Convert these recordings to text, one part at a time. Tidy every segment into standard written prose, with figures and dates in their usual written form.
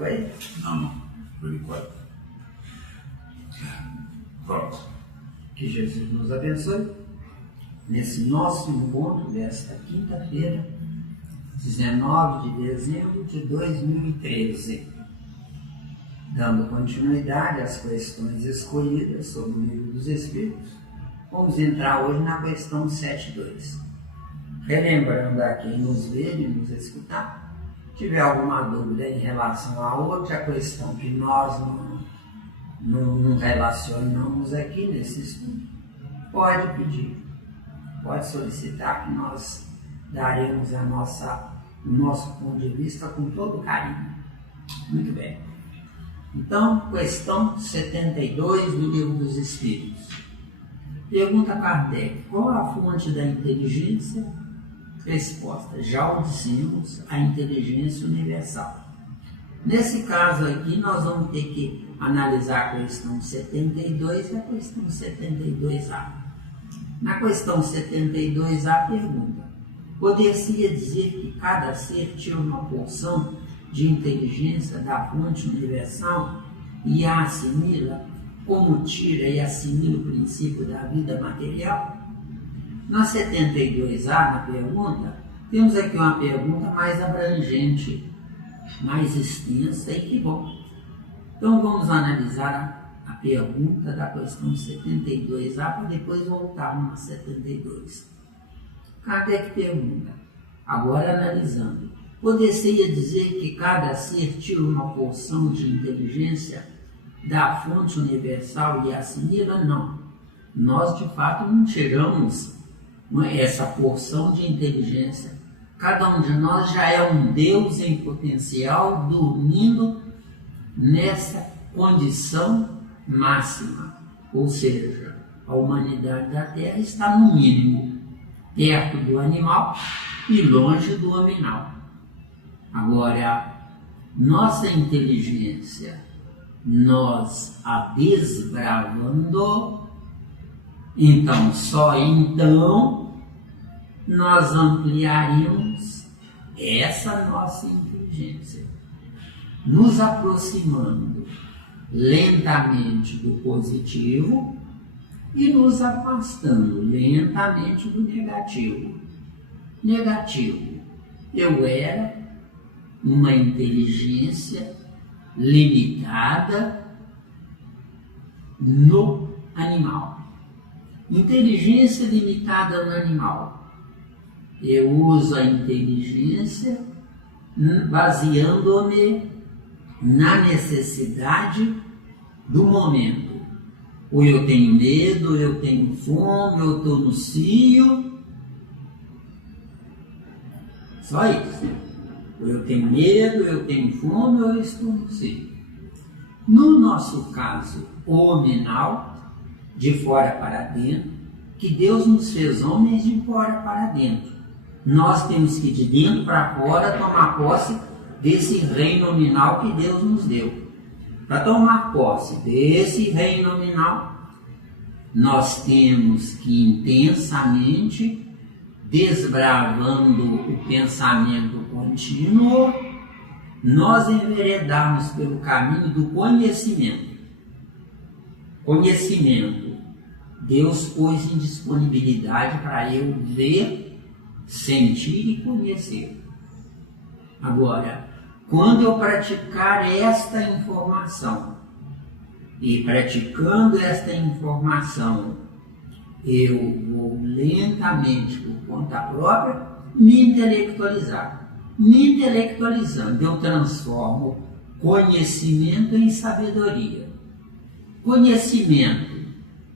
com ele? Não, por enquanto. Pronto. Que Jesus nos abençoe. Nesse nosso encontro desta quinta-feira, 19 de dezembro de 2013, dando continuidade às questões escolhidas sobre o Livro dos Espíritos, vamos entrar hoje na questão 7.2. Relembrando a quem nos vê e nos escutar, tiver alguma dúvida em relação a outra questão que nós não relacionamos aqui nesse estudo, pode pedir, pode solicitar que nós daremos o nosso ponto de vista com todo carinho. Muito bem. Então, questão 72 do Livro dos Espíritos. Pergunta Kardec: qual a fonte da inteligência? Resposta: já o dissemos, a inteligência universal. Nesse caso aqui, nós vamos ter que analisar a questão 72 e a questão 72A. Na questão 72A, pergunta: poder-se dizer que cada ser tira uma porção de inteligência da fonte universal e a assimila, como tira e assimila o princípio da vida material? Na 72A, na pergunta, temos aqui uma pergunta mais abrangente, mais extensa e que bom. Então vamos analisar a pergunta da questão 72A para depois voltarmos na 72. Kardec pergunta, agora analisando: poder-se dizer que cada ser tira uma porção de inteligência da fonte universal e assimila? Não. Nós, de fato, não tiramos essa porção de inteligência. Cada um de nós já é um Deus em potencial, dormindo nessa condição máxima. Ou seja, a humanidade da Terra está, no mínimo, perto do animal e longe do hominal. Agora, nossa inteligência, nós a desbravando, então, só então, nós ampliaremos essa nossa inteligência, nos aproximando lentamente do positivo e nos afastando lentamente do negativo. Negativo: eu era uma inteligência limitada no animal. Inteligência limitada no animal. Eu uso a inteligência baseando-me na necessidade do momento. Ou eu tenho medo, ou eu tenho fome, ou eu estou no cio. Só isso. Ou eu tenho medo, ou eu tenho fome, ou eu estou no cio. No nosso caso hominal, de fora para dentro, que Deus nos fez homens de fora para dentro. Nós temos que de dentro para fora tomar posse desse reino nominal que Deus nos deu. Para tomar posse desse reino nominal, nós temos que intensamente, desbravando o pensamento contínuo, nós enveredarmos pelo caminho do conhecimento. Conhecimento, Deus pôs em disponibilidade para eu ver, sentir e conhecer. Agora, quando eu praticar esta informação, e praticando esta informação, eu vou lentamente, por conta própria, me intelectualizar. Me intelectualizando, eu transformo conhecimento em sabedoria. Conhecimento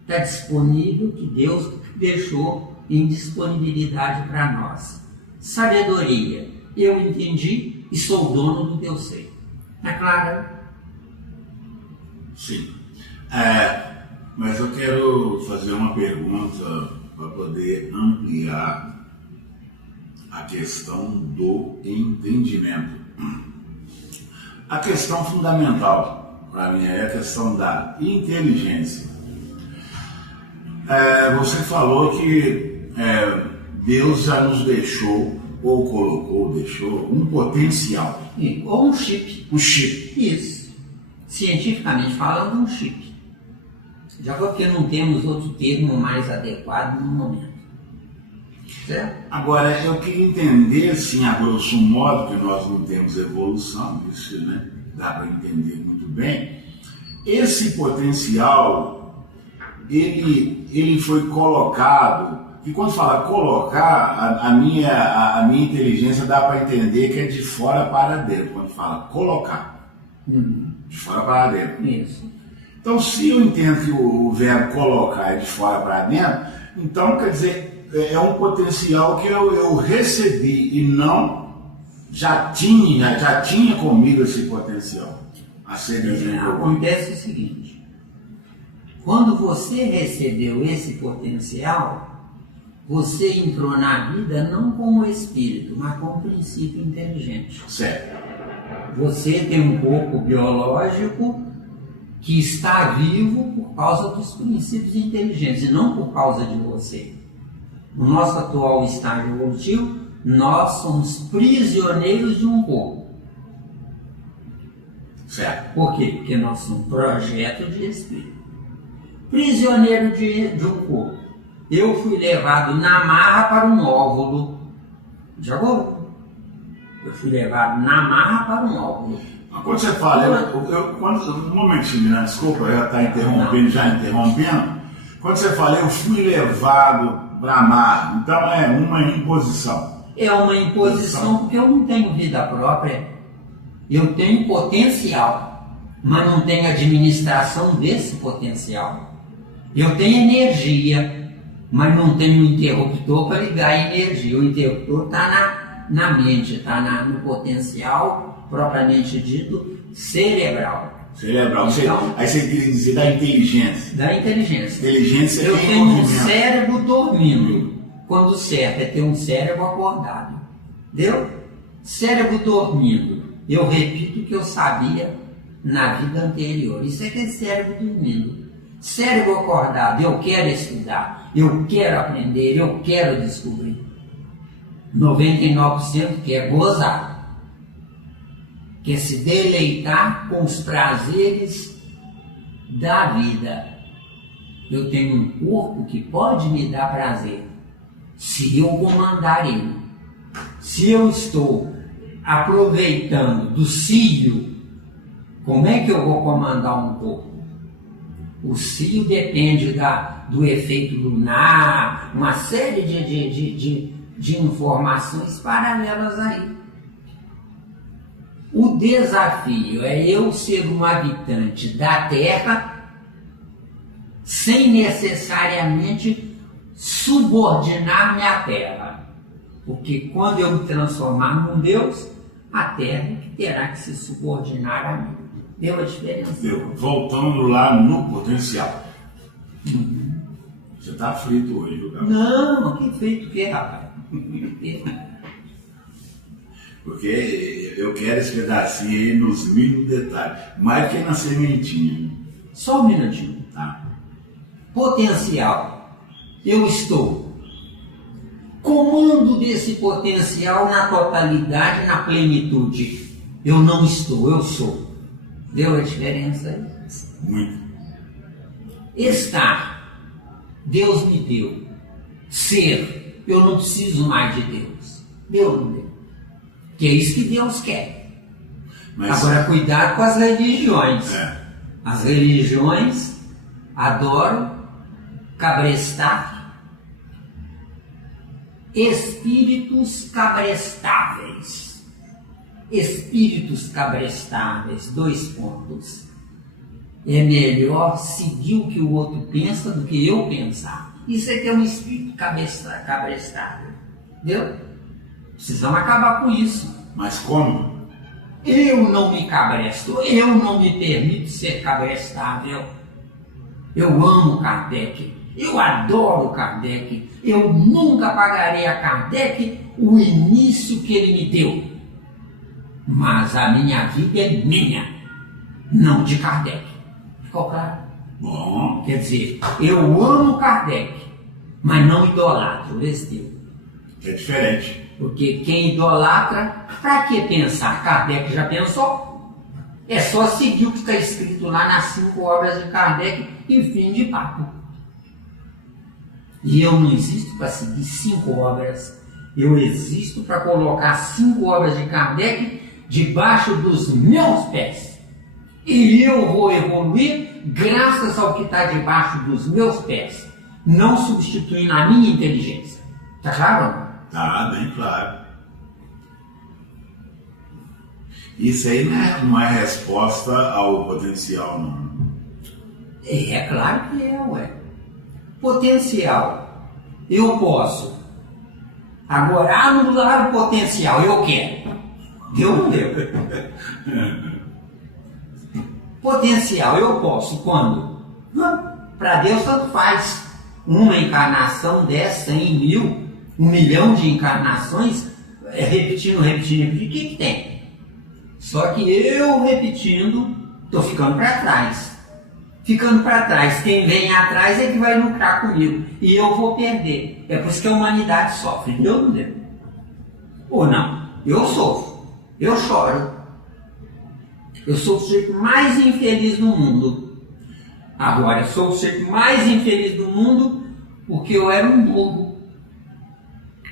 está disponível, que Deus deixou em disponibilidade para nós. Sabedoria, eu entendi e sou dono do que eu sei. Está claro? Sim. Mas eu quero fazer uma pergunta para poder ampliar a questão do entendimento. A questão fundamental para mim é a questão da inteligência. Você falou que Deus já nos deixou ou colocou, ou deixou, um potencial. Ou um chip. Um chip. Isso. Cientificamente falando, um chip. Já porque não temos outro termo mais adequado no momento. Certo? Agora, eu queria entender, assim, a grosso modo, que nós não temos evolução, isso, né? Dá para entender muito bem. Esse potencial, ele foi colocado, e quando fala colocar, a minha inteligência dá para entender que é de fora para dentro, quando fala colocar. De fora para dentro. Isso. Então, se eu entendo que o verbo colocar é de fora para dentro, então quer dizer, é um potencial que eu recebi e não já tinha comigo esse potencial a ser desenvolvido. Acontece o seguinte: quando você recebeu esse potencial, você entrou na vida não como espírito, mas como princípio inteligente. Certo. Você tem um corpo biológico que está vivo por causa dos princípios inteligentes e não por causa de você. No nosso atual estágio evolutivo, nós somos prisioneiros de um corpo. Certo. Por quê? Porque nós somos um projeto de espírito. Prisioneiro de um corpo. Eu fui levado na marra para um óvulo. Já ouviu? Eu fui levado na marra para um óvulo. Quando você fala, um momentinho, né? Desculpa, eu estar interrompendo. Quando você fala, eu fui levado para a marra, então é uma imposição. É uma imposição porque eu não tenho vida própria. Eu tenho potencial, mas não tenho administração desse potencial. Eu tenho energia, mas não tenho interruptor para ligar a energia. O interruptor está na mente, está no potencial propriamente dito cerebral. Cerebral. Então, aí você queria dizer da inteligência. Da inteligência. Inteligência eu tem tenho um movimento. cérebro dormindo, quando o certo é ter um cérebro acordado. Entendeu? Cérebro dormindo. Eu repito o que eu sabia na vida anterior. Isso é que é cérebro dormindo. Cérebro acordado, eu quero estudar, eu quero aprender, eu quero descobrir. 99% quer gozar, quer se deleitar com os prazeres da vida. Eu tenho um corpo que pode me dar prazer, se eu comandar ele. Se eu estou aproveitando do cio, como é que eu vou comandar um corpo? O cio depende do efeito lunar, uma série de informações paralelas aí. O desafio é eu ser um habitante da Terra sem necessariamente subordinar-me à Terra. Porque quando eu me transformar num Deus, a Terra é que terá que se subordinar a mim. Deu a diferença? Deu. Voltando lá no potencial. Você está frito hoje, Lucas? Não, que frito que é, rapaz? Porque eu quero esse pedacinho aí nos mínimos detalhes. Mais que na sementinha. Só um minutinho. Tá. Potencial. Eu estou. Comando desse potencial na totalidade, na plenitude. Eu não estou, eu sou. Deu a diferença aí? Muito. Estar. Deus me deu. Ser. Eu não preciso mais de Deus. Deus me deu. Que é isso que Deus quer. Mas, agora, cuidado com as religiões. As religiões adoram cabrestar espíritos cabrestáveis. Espíritos cabrestáveis, 2 pontos. É melhor seguir o que o outro pensa do que eu pensar. Isso é ter um espírito cabrestável. Entendeu? Precisamos acabar com isso. Mas como? Eu não me cabresto, eu não me permito ser cabrestável. Eu amo Kardec, eu adoro Kardec, eu nunca pagarei a Kardec o início que ele me deu. Mas a minha vida é minha, não de Kardec. Ficou claro? Bom. Quer dizer, eu amo Kardec, mas não idolatro esse Deus. É diferente. Porque quem idolatra, para que pensar? Kardec já pensou? É só seguir o que está escrito lá nas 5 obras de Kardec e fim de papo. E eu não existo para seguir 5 obras. Eu existo para colocar 5 obras de Kardec debaixo dos meus pés. E eu vou evoluir graças ao que está debaixo dos meus pés, não substituindo a minha inteligência. Está claro? Tá, bem claro. Isso aí não é resposta ao potencial, não. É claro que é, ué. Potencial. Eu posso. Agora, anular o potencial, eu quero. Deu ou não deu? Potencial, eu posso. Quando? Para Deus, tanto faz. Uma encarnação, 10, 100 mil, 1 milhão de encarnações, repetindo, o que tem? Só que eu repetindo, estou ficando para trás. Ficando para trás, quem vem atrás é que vai lucrar comigo. E eu vou perder. É por isso que a humanidade sofre. Deu ou não deu? Ou não? Eu sofro. Eu choro. Eu sou o sujeito mais infeliz do mundo. Agora, eu sou o sujeito mais infeliz do mundo porque eu era um burro.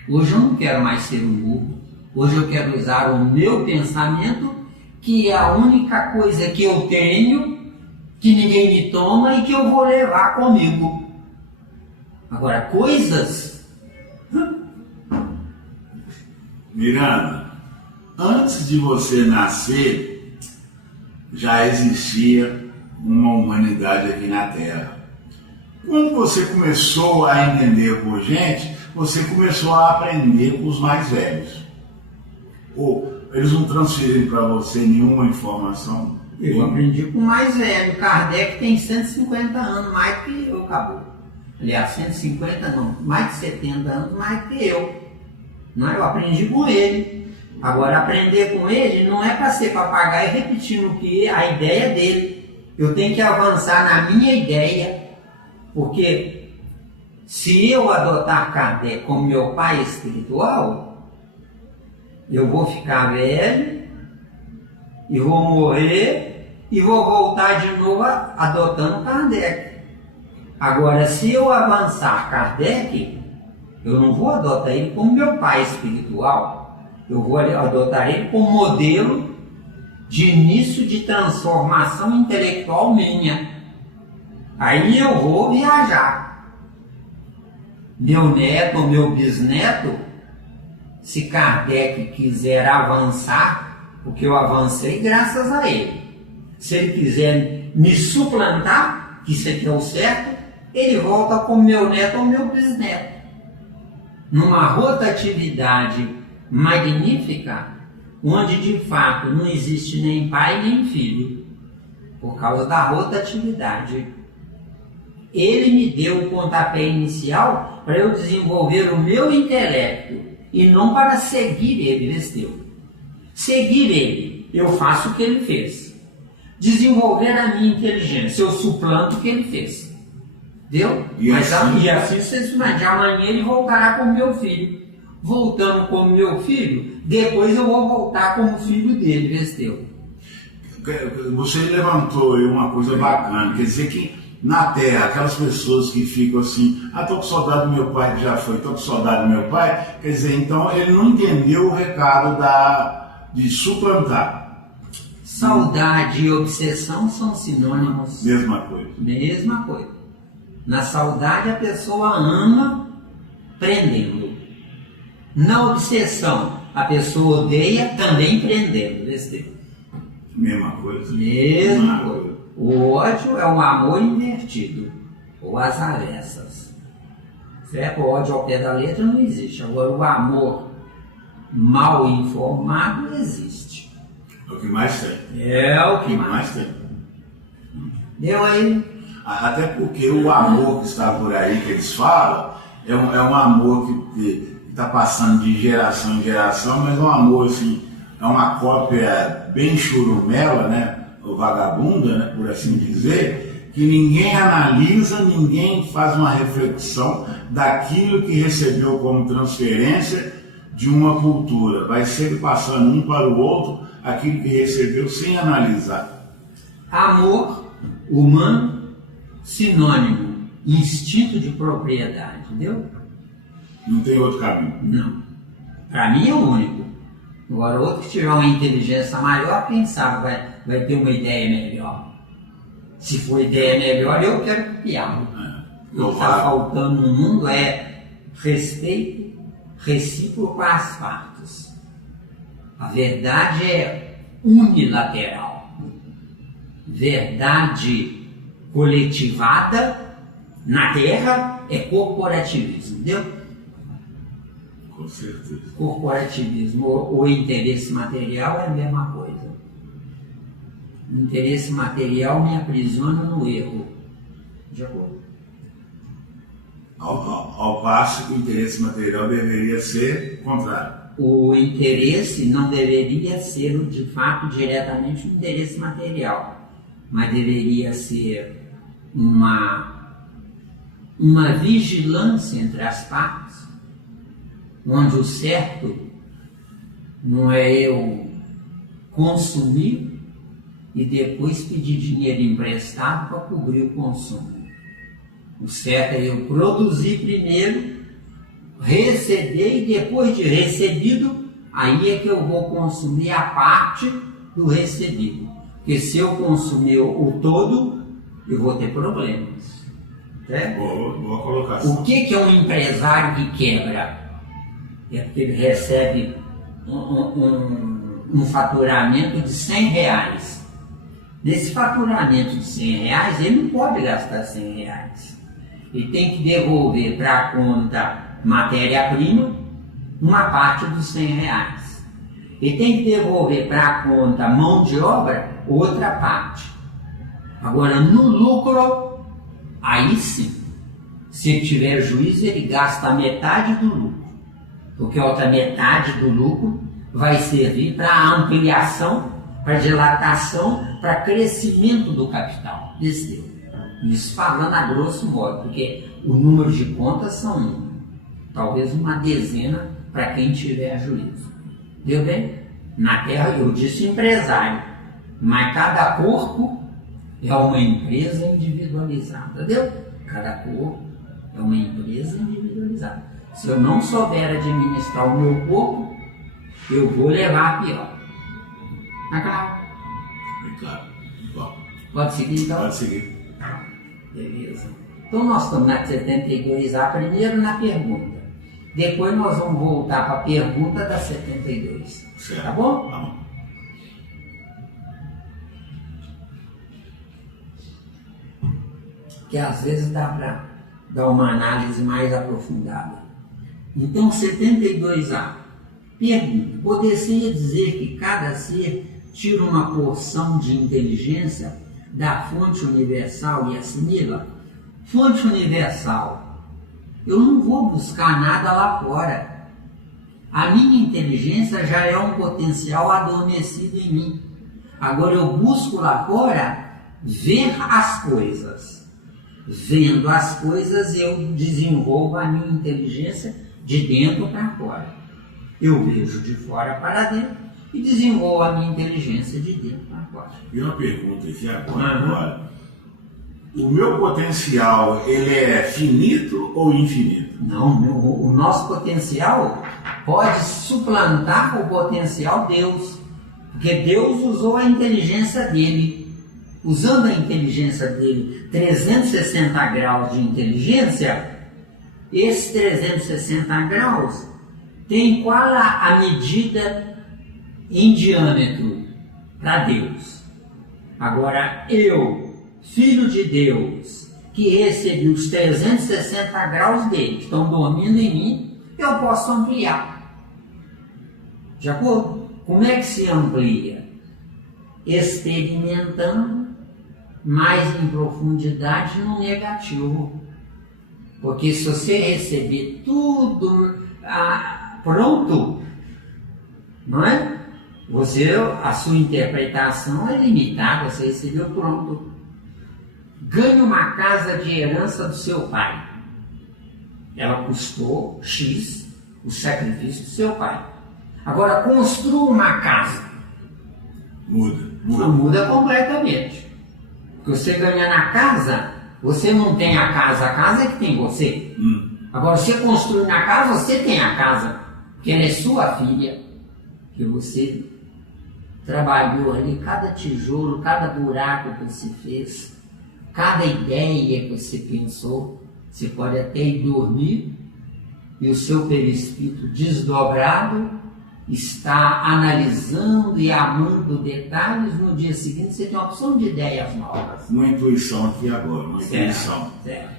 Hoje eu não quero mais ser um burro. Hoje eu quero usar o meu pensamento, que é a única coisa que eu tenho, que ninguém me toma e que eu vou levar comigo. Agora, coisas... Miranda, antes de você nascer, já existia uma humanidade aqui na Terra. Quando você começou a entender por gente, você começou a aprender com os mais velhos. Ou eles não transferiram para você nenhuma informação? Eu aprendi com o mais velho. Kardec tem 150 anos mais que eu, acabou. Aliás, 150 não, mais de 70 anos mais que eu. Não, eu aprendi com ele. Agora, aprender com ele não é para ser papagaio repetindo o que a ideia dele. Eu tenho que avançar na minha ideia. Porque se eu adotar Kardec como meu pai espiritual, eu vou ficar velho e vou morrer e vou voltar de novo adotando Kardec. Agora, se eu avançar Kardec, eu não vou adotar ele como meu pai espiritual. Eu vou adotar ele como modelo de início de transformação intelectual minha. Aí eu vou viajar. Meu neto ou meu bisneto, se Kardec quiser avançar, porque eu avancei graças a ele. Se ele quiser me suplantar, que isso aqui é o certo, ele volta como meu neto ou meu bisneto. Numa rotatividade magnífica, onde de fato não existe nem pai nem filho, por causa da rotatividade. Ele me deu o pontapé inicial para eu desenvolver o meu intelecto e não para seguir ele, Vesteu. Seguir ele, eu faço o que ele fez. Desenvolver a minha inteligência, eu suplanto o que ele fez. Deu? E assim vocês imaginam, amanhã ele voltará como meu filho. Voltando como meu filho, depois eu vou voltar como filho dele, Vesteu. Você levantou aí uma coisa bacana, quer dizer que na Terra, aquelas pessoas que ficam assim, tô com saudade do meu pai que já foi, tô com saudade do meu pai, quer dizer, então ele não entendeu o recado de suplantar. Saudade e obsessão são sinônimos. Mesma coisa. Mesma coisa. Na saudade a pessoa ama prendendo. Na obsessão a pessoa odeia também prendendo. Mesma coisa. Mesma coisa. O ódio é um amor invertido, ou as avessas. Certo? O ódio ao pé da letra não existe. Agora, o amor mal informado existe. É o que mais tem. É o que mais tem. Deu aí? Até porque o amor que está por aí, que eles falam, é um amor que está passando de geração em geração, mas é um amor assim, é uma cópia bem churumela, né? Ou vagabunda, né, por assim dizer, que ninguém analisa, ninguém faz uma reflexão daquilo que recebeu como transferência de uma cultura, vai sempre passando um para o outro aquilo que recebeu sem analisar. Amor humano, sinônimo, instinto de propriedade, entendeu? Não tem outro caminho. Não. Para mim é o único. Agora, outro que tiver uma inteligência maior, quem sabe vai ter uma ideia melhor. Se for ideia melhor, eu quero copiá-lo. O que está faltando no mundo é respeito recíproco às partes. A verdade é unilateral. Verdade coletivada na Terra é corporativismo, entendeu? Com certeza. Corporativismo ou interesse material é a mesma coisa. O interesse material me aprisiona no erro. De acordo? Ao passo que o interesse material deveria ser o contrário. O interesse não deveria ser, de fato, diretamente um interesse material, mas deveria ser uma vigilância entre as partes, onde o certo não é eu consumir e depois pedir dinheiro emprestado para cobrir o consumo. O certo é eu produzir primeiro, receber e depois de recebido, aí é que eu vou consumir a parte do recebido. Porque se eu consumir o todo, eu vou ter problemas. Né? Boa colocação. O que é um empresário que quebra? É porque ele recebe um faturamento de R$100. Nesse faturamento de R$100, ele não pode gastar R$100. Ele tem que devolver para a conta matéria-prima uma parte dos R$100. Ele tem que devolver para a conta mão de obra outra parte. Agora, no lucro, aí sim, se ele tiver juízo, ele gasta a metade do lucro. Porque a outra metade do lucro vai servir para ampliação, para dilatação, para crescimento do capital. Isso falando a grosso modo, porque o número de contas são talvez uma dezena para quem tiver juízo. Deu bem? Na Terra eu disse empresário, mas cada corpo é uma empresa individualizada. Deu? Cada corpo é uma empresa individualizada. Se eu não souber administrar o meu corpo, eu vou levar a pior. Tá claro? É claro. Bom, pode seguir então? Pode seguir. Beleza. Então nós estamos na 72A primeiro na pergunta. Depois nós vamos voltar para a pergunta da 72. Certo. Tá bom? Tá bom. Que às vezes dá para dar uma análise mais aprofundada. Então 72A. Pergunta. Poderia dizer que cada ser tira uma porção de inteligência da fonte universal e assimila? Fonte universal. Eu não vou buscar nada lá fora. A minha inteligência já é um potencial adormecido em mim. Agora eu busco lá fora ver as coisas. Vendo as coisas, eu desenvolvo a minha inteligência de dentro para fora. Eu vejo de fora para dentro e desenvolvo a minha inteligência de dentro para fora. E uma pergunta aqui agora. O meu potencial, ele é finito ou infinito? Não, o nosso potencial pode suplantar o potencial Deus. Porque Deus usou a inteligência dele. Usando a inteligência dele, 360 graus de inteligência, esses 360 graus tem qual a medida em diâmetro para Deus. Agora, eu, filho de Deus, que recebi os 360 graus dele, que estão dormindo em mim, eu posso ampliar. De acordo? Como é que se amplia? Experimentando mais em profundidade no negativo. Porque se você receber tudo pronto, não é? A sua interpretação é limitada, você recebeu pronto. Ganhe uma casa de herança do seu pai. Ela custou X, o sacrifício do seu pai. Agora, construa uma casa. Muda completamente. Porque você ganha na casa, você não tem a casa é que tem você. Agora, você construi na casa, você tem a casa, que ela é sua filha, que você trabalhou ali, cada tijolo, cada buraco que você fez, cada ideia que você pensou. Você pode até ir dormir e o seu perispírito desdobrado está analisando e amando detalhes. No dia seguinte você tem uma opção de ideias novas. Uma intuição aqui agora, uma intuição. Certo.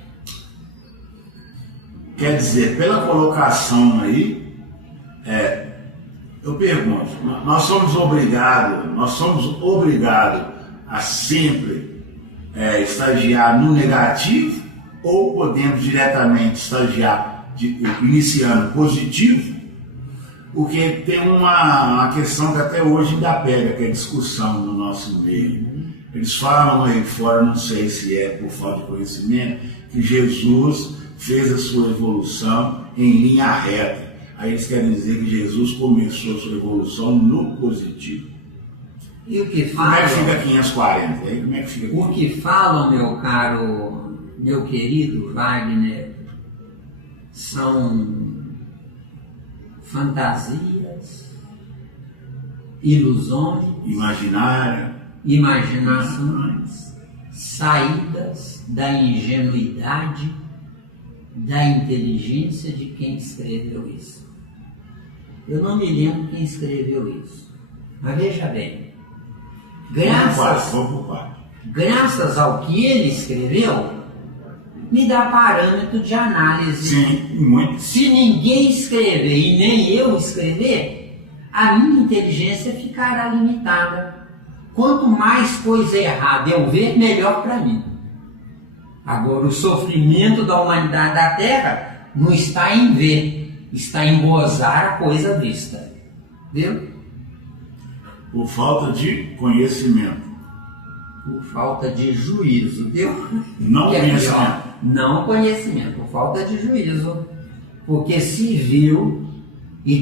Quer dizer, pela colocação aí, eu pergunto, nós somos obrigados a sempre estagiar no negativo, ou podemos diretamente estagiar iniciando positivo? Porque tem uma questão que até hoje ainda pega, que é discussão no nosso meio. Eles falam aí fora, não sei se é por falta de conhecimento, que Jesus fez a sua evolução em linha reta. Aí eles querem dizer que Jesus começou a sua evolução no positivo. E o que falam, como é que fica 540? Aí, como é que fica? O que falam, meu caro, meu querido Wagner, são fantasias, ilusões, imaginações, saídas da ingenuidade, da inteligência de quem escreveu isso. Eu não me lembro quem escreveu isso, mas veja bem, graças ao que ele escreveu, me dá parâmetro de análise. Sim, muito. Se ninguém escrever e nem eu escrever, a minha inteligência ficará limitada. Quanto mais coisa errada eu ver, melhor para mim. Agora, o sofrimento da humanidade da Terra não está em ver, está em gozar a coisa vista. Viu? Por falta de conhecimento. Por falta de juízo, viu? Não conhecimento. Não conhecimento, por falta de juízo. Porque se viu e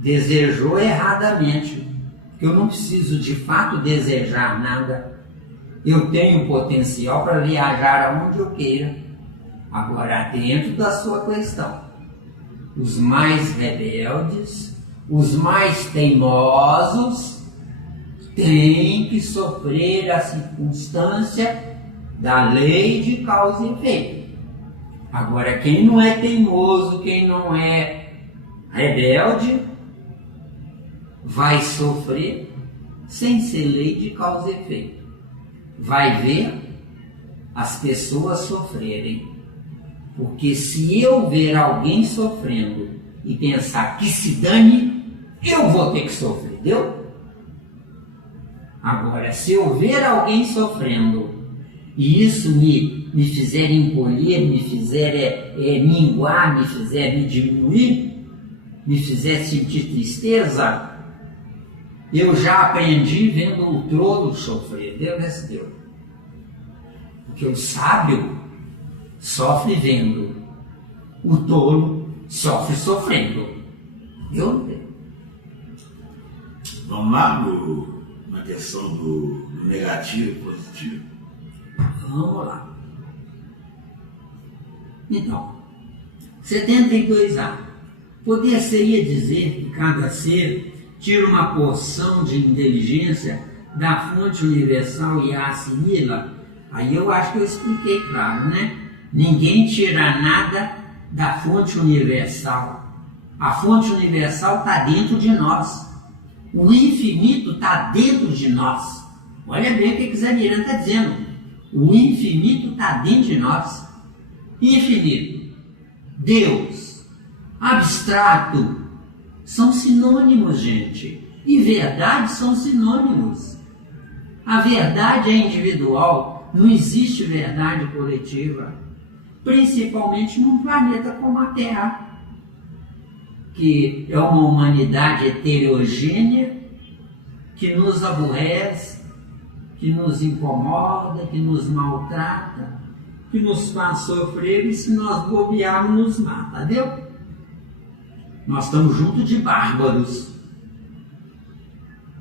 desejou erradamente. Porque eu não preciso de fato desejar nada. Eu tenho potencial para viajar aonde eu queira. Agora, dentro da sua questão, os mais rebeldes, os mais teimosos, têm que sofrer a circunstância da lei de causa e efeito. Agora, quem não é teimoso, quem não é rebelde, vai sofrer sem ser lei de causa e efeito. Vai ver as pessoas sofrerem. Porque se eu ver alguém sofrendo e pensar que se dane, eu vou ter que sofrer, deu? Agora, se eu ver alguém sofrendo e isso me fizer encolher, me fizer minguar, me fizer me diminuir, me fizer sentir tristeza, eu já aprendi vendo o tolo sofrer, deu. Porque o sábio sofre vendo, o tolo sofre sofrendo. Viu? Vamos lá na questão do negativo e positivo. Vamos lá. Então, 72A. Poder-se-ia dizer que cada ser tira uma porção de inteligência da fonte universal e a assimila? Aí eu acho que eu expliquei claro, né? Ninguém tira nada da fonte universal. A fonte universal está dentro de nós. O infinito está dentro de nós. Olha bem o que Zé Miranda está dizendo. O infinito está dentro de nós. Infinito, Deus, abstrato, são sinônimos, gente. E verdade são sinônimos. A verdade é individual, não existe verdade coletiva. Principalmente num planeta como a Terra, que é uma humanidade heterogênea, que nos aborrece, que nos incomoda, que nos maltrata, que nos faz sofrer e se nós bobearmos nos mata, entendeu? Nós estamos junto de bárbaros,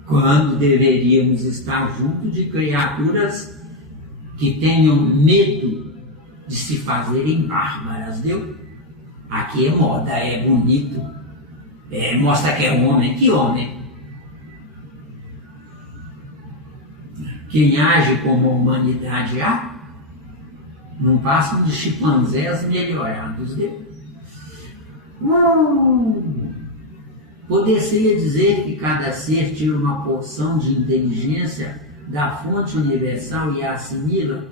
quando deveríamos estar junto de criaturas que tenham medo de se fazerem bárbaras, entendeu? Aqui é moda, é bonito, mostra que é homem. Que homem? Quem age como a humanidade não passam de chimpanzés melhorados, viu? Poder-se dizer que cada ser tira uma porção de inteligência da fonte universal e a assimila,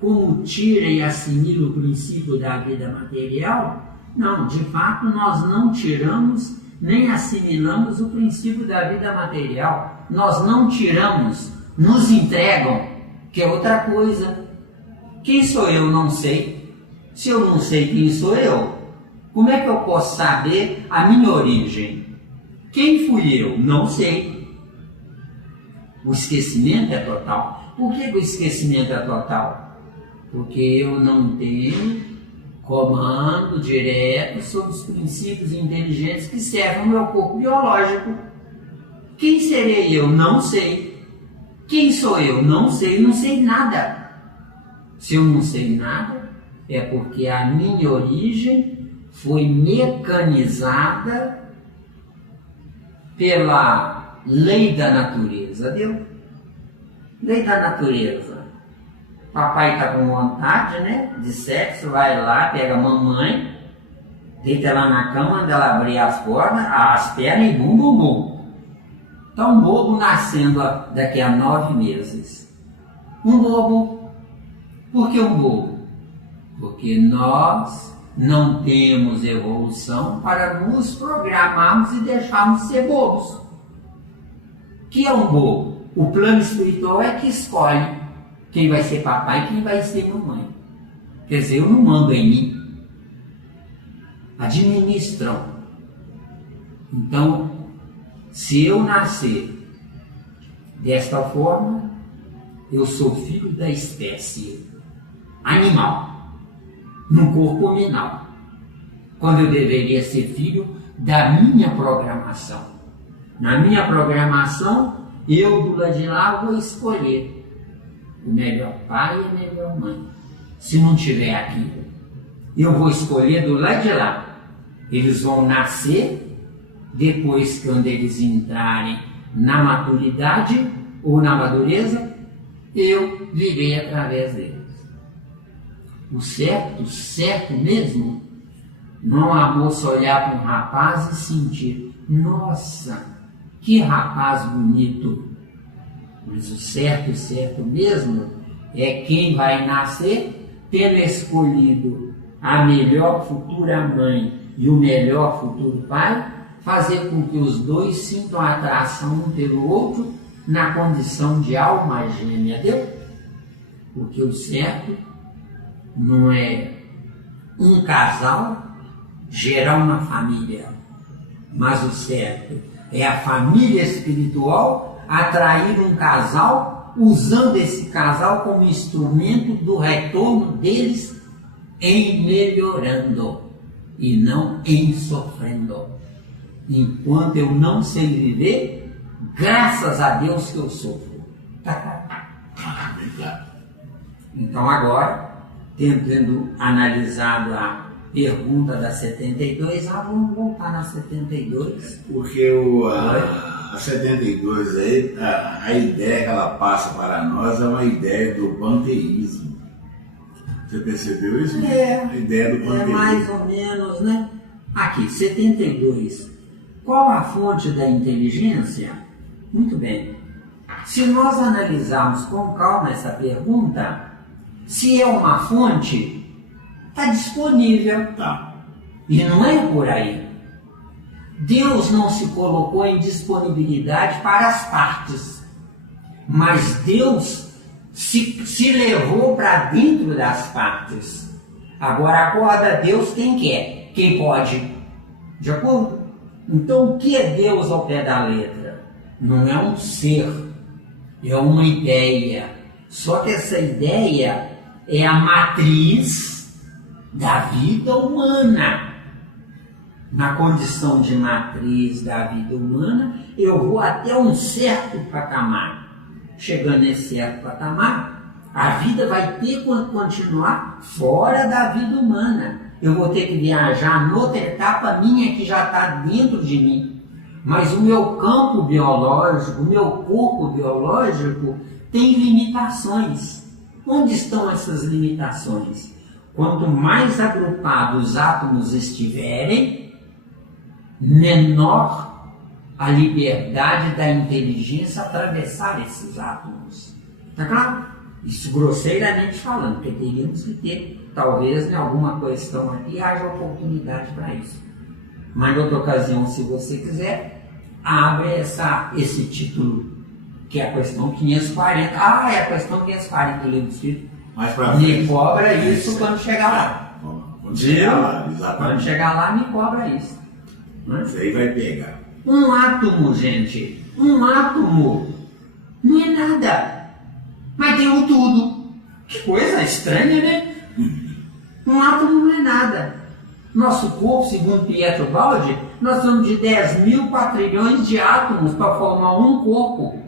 como tira e assimila o princípio da vida material? Não, de fato nós não tiramos nem assimilamos o princípio da vida material. Nós não tiramos, nos entregam, que é outra coisa. Quem sou eu? Não sei. Se eu não sei quem sou eu, como é que eu posso saber a minha origem? Quem fui eu? Não sei. O esquecimento é total. Por que o esquecimento é total? Porque eu não tenho comando direto sobre os princípios inteligentes que servem ao meu corpo biológico. Quem serei eu? Não sei. Quem sou eu? Não sei nada. Se eu não sei nada, é porque a minha origem foi mecanizada pela lei da natureza, viu? Lei da natureza. Papai está com vontade, né, de sexo, vai lá, pega a mamãe, deita ela na cama, manda ela abrir as pernas e bum, bum, bum. Está um bobo nascendo daqui a 9 meses. Um bobo. Por que um bobo? Porque nós não temos evolução para nos programarmos e deixarmos ser bobos. O que é um bobo? O plano espiritual é que escolhe quem vai ser papai e quem vai ser mamãe. Quer dizer, eu não mando em mim. Administram. Então, se eu nascer desta forma, eu sou filho da espécie animal, no corpo nominal, quando eu deveria ser filho da minha programação. Na minha programação, eu do lado de lá vou escolher o melhor pai e a melhor mãe. Se não tiver aqui, eu vou escolher do lado de lá. Eles vão nascer, depois quando eles entrarem na maturidade ou na madureza, eu virei através deles. O certo mesmo, não é a moça olhar para um rapaz e sentir, nossa, que rapaz bonito. Mas o certo mesmo é quem vai nascer tendo escolhido a melhor futura mãe e o melhor futuro pai, fazer com que os dois sintam atração um pelo outro na condição de alma gêmea, deu? Porque o certo não é um casal gerar uma família, mas o certo é a família espiritual atrair um casal, usando esse casal como instrumento do retorno deles em melhorando e não em sofrendo. Enquanto eu não sei viver, graças a Deus que eu sofro. Então agora, tendo analisado a pergunta da 72, vamos voltar na 72. Porque a 72 aí, a ideia que ela passa para nós é uma ideia do panteísmo. Você percebeu isso? A ideia do panteísmo. É mais ou menos, né? Aqui, 72. Qual a fonte da inteligência? Muito bem. Se nós analisarmos com calma essa pergunta, se é uma fonte, está disponível. Tá. E não é por aí. Deus não se colocou em disponibilidade para as partes, mas Deus se levou para dentro das partes. Agora acorda Deus quem quer, quem pode. De acordo? Então o que é Deus ao pé da letra? Não é um ser, é uma ideia. Só que essa ideia é a matriz da vida humana. Na condição de matriz da vida humana, eu vou até um certo patamar. Chegando nesse certo patamar, a vida vai ter que continuar fora da vida humana. Eu vou ter que viajar noutra etapa minha que já está dentro de mim. Mas o meu campo biológico, o meu corpo biológico tem limitações. Onde estão essas limitações? Quanto mais agrupados os átomos estiverem, menor a liberdade da inteligência atravessar esses átomos. Está claro? Isso grosseiramente falando, porque teríamos que ter, talvez, em alguma questão aqui, haja oportunidade para isso. Mas, em outra ocasião, se você quiser, abre esse título, que é a questão 540. Ah, é a questão 540 do livro do Espírito. Me cobra isso quando chegar lá. Quando chegar lá, exatamente. Quando chegar lá, me cobra isso. Isso aí vai pegar. Um átomo, gente, um átomo não é nada, mas tem um tudo. Que coisa estranha, né? Um átomo não é nada. Nosso corpo, segundo Pietro Baldi, nós somos de 10.000 quatrilhões de átomos para formar um corpo.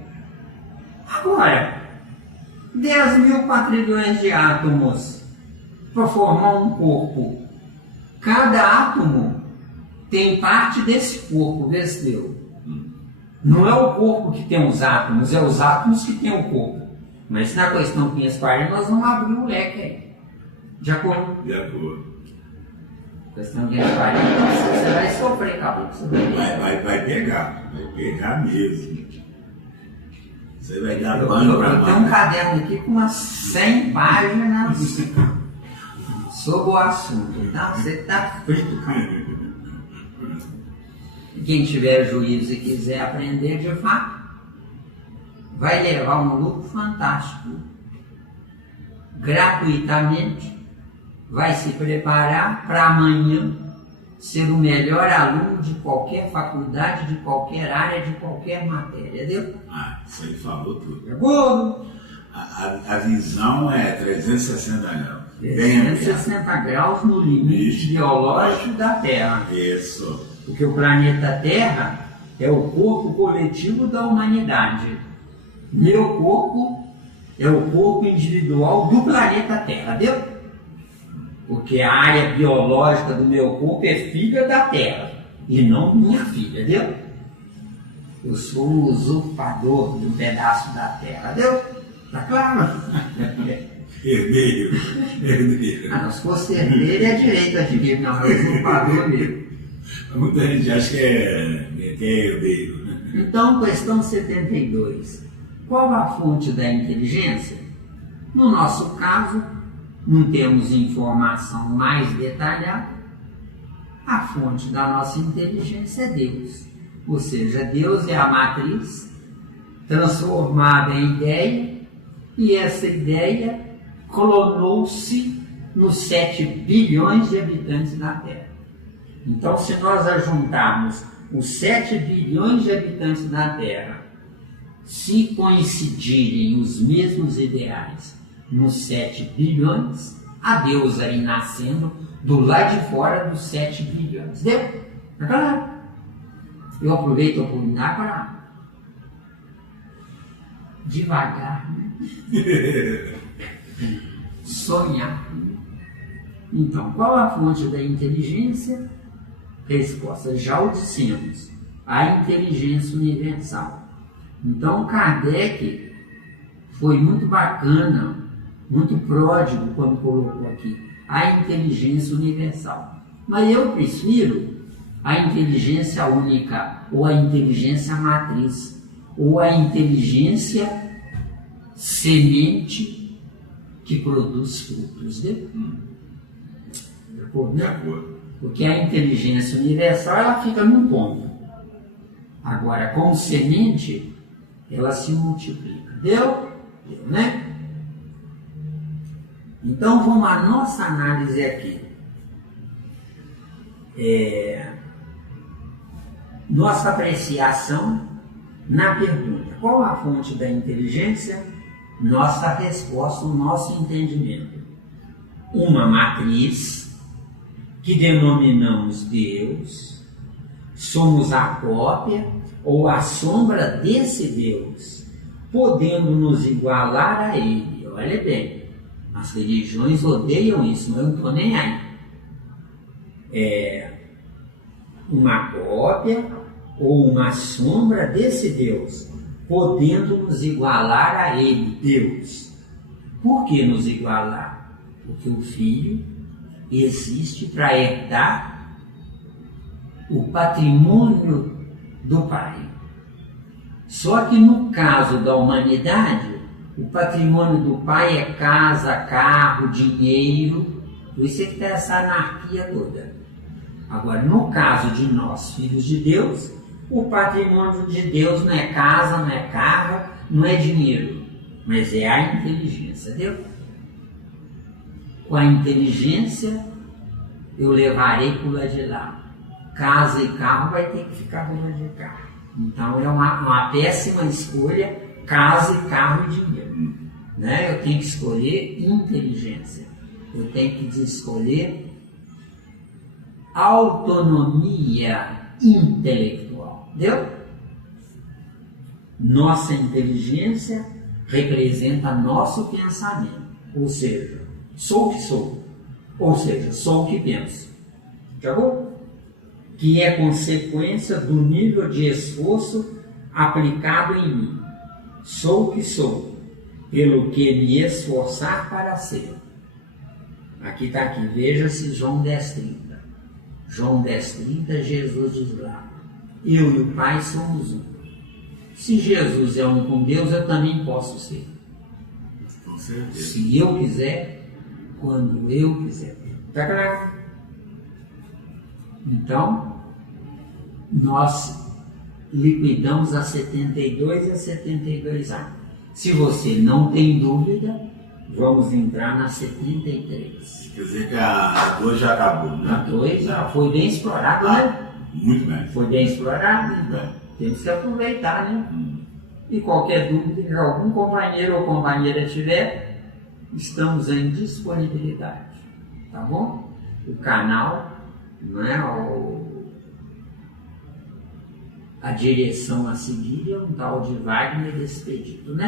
Agora, 10.000 quatrilhões de átomos para formar um corpo. Cada átomo tem parte desse corpo, vê se deu. Não é o corpo que tem os átomos, é os átomos que tem o corpo. Mas na questão 540 nós vamos abrir o leque aí. De acordo? De acordo. Questão 540, você vai sofrer, cabeça. Vai pegar mesmo. Você vai dar Eu banho para tenho um caderno aqui com umas 100 páginas sobre o assunto. Então você está frito, cara. Quem tiver juízo e quiser aprender de fato, vai levar um lucro fantástico. Gratuitamente, vai se preparar para amanhã ser o melhor aluno de qualquer faculdade, de qualquer área, de qualquer matéria, entendeu? Isso aí falou tudo. De acordo? A visão é 360 graus. 360 graus no limite biológico da Terra. Isso. Porque o planeta Terra é o corpo coletivo da humanidade. Meu corpo é o corpo individual do planeta Terra, entendeu? Porque a área biológica do meu corpo é filha da Terra e não minha filha, entendeu? Eu sou um usurpador de um pedaço da Terra, entendeu? Tá claro? Herdeiro. Se fosse herdeiro é direito adquirido, não é usurpador mesmo. Muita gente acha que é herdeiro. Então, questão 72. Qual a fonte da inteligência? No nosso caso, não temos informação mais detalhada. A fonte da nossa inteligência é Deus. Ou seja, Deus é a matriz transformada em ideia, e essa ideia clonou-se nos 7 bilhões de habitantes da Terra. Então, se nós ajuntarmos os 7 bilhões de habitantes da Terra, se coincidirem os mesmos ideais nos 7 bilhões, a Deus aí nascendo do lado de fora dos 7 bilhões. Deu? Tá claro? Eu aproveito a oportunidade para devagar, né? Sonhar. Então, qual a fonte da inteligência? Resposta: já o dissemos, a inteligência universal. Então, Kardec foi muito bacana, muito pródigo quando colocou aqui a inteligência universal. Mas eu prefiro a inteligência única, ou a inteligência matriz, ou a inteligência semente que produz frutos. De acordo? De acordo. Porque a inteligência universal ela fica num ponto. Agora, como semente, ela se multiplica. Deu? Deu, né? Então, vamos à nossa análise aqui. Nossa apreciação na pergunta: qual a fonte da inteligência? Nossa resposta, o nosso entendimento. uma matriz que denominamos Deus, somos a cópia ou a sombra desse Deus, podendo nos igualar a Ele. Olha bem, as religiões odeiam isso, mas eu não estou nem aí. É uma cópia ou uma sombra desse Deus, podendo nos igualar a Ele, Deus. Por que nos igualar? Porque o Filho existe para herdar o patrimônio do Pai. Só que no caso da humanidade, o patrimônio do Pai é casa, carro, dinheiro, por isso é que tem essa anarquia toda. Agora, no caso de nós, filhos de Deus, o patrimônio de Deus não é casa, não é carro, não é dinheiro, mas é a inteligência, entendeu? Com a inteligência, eu levarei para o lado de lá. Casa e carro vai ter que ficar do lado de cá. Então é uma péssima escolha, casa e carro e dinheiro. Né? Eu tenho que escolher inteligência. Eu tenho que escolher autonomia intelectual. Entendeu? Nossa inteligência representa nosso pensamento. Ou seja, sou o que sou. Ou seja, sou o que penso. Acabou? Que é consequência do nível de esforço aplicado em mim. Sou o que sou, pelo que me esforçar para ser. Aqui está aqui, veja-se João 10,30. João 10,30, Jesus diz lá, eu e o Pai somos um. Se Jesus é um com Deus, eu também posso ser. Com certeza. Se eu quiser, quando eu quiser. Está claro? Então, nós liquidamos a 72 e a 72A. Se você não tem dúvida, vamos entrar na 73. Quer dizer que a 2 já acabou, né? A 2 já foi bem explorada, né? Muito bem. Foi bem explorada, então temos que aproveitar, né? E qualquer dúvida que algum companheiro ou companheira tiver, estamos em disponibilidade. Tá bom? O canal, não é? A direção a seguir é um tal de Wagner Expedito, né?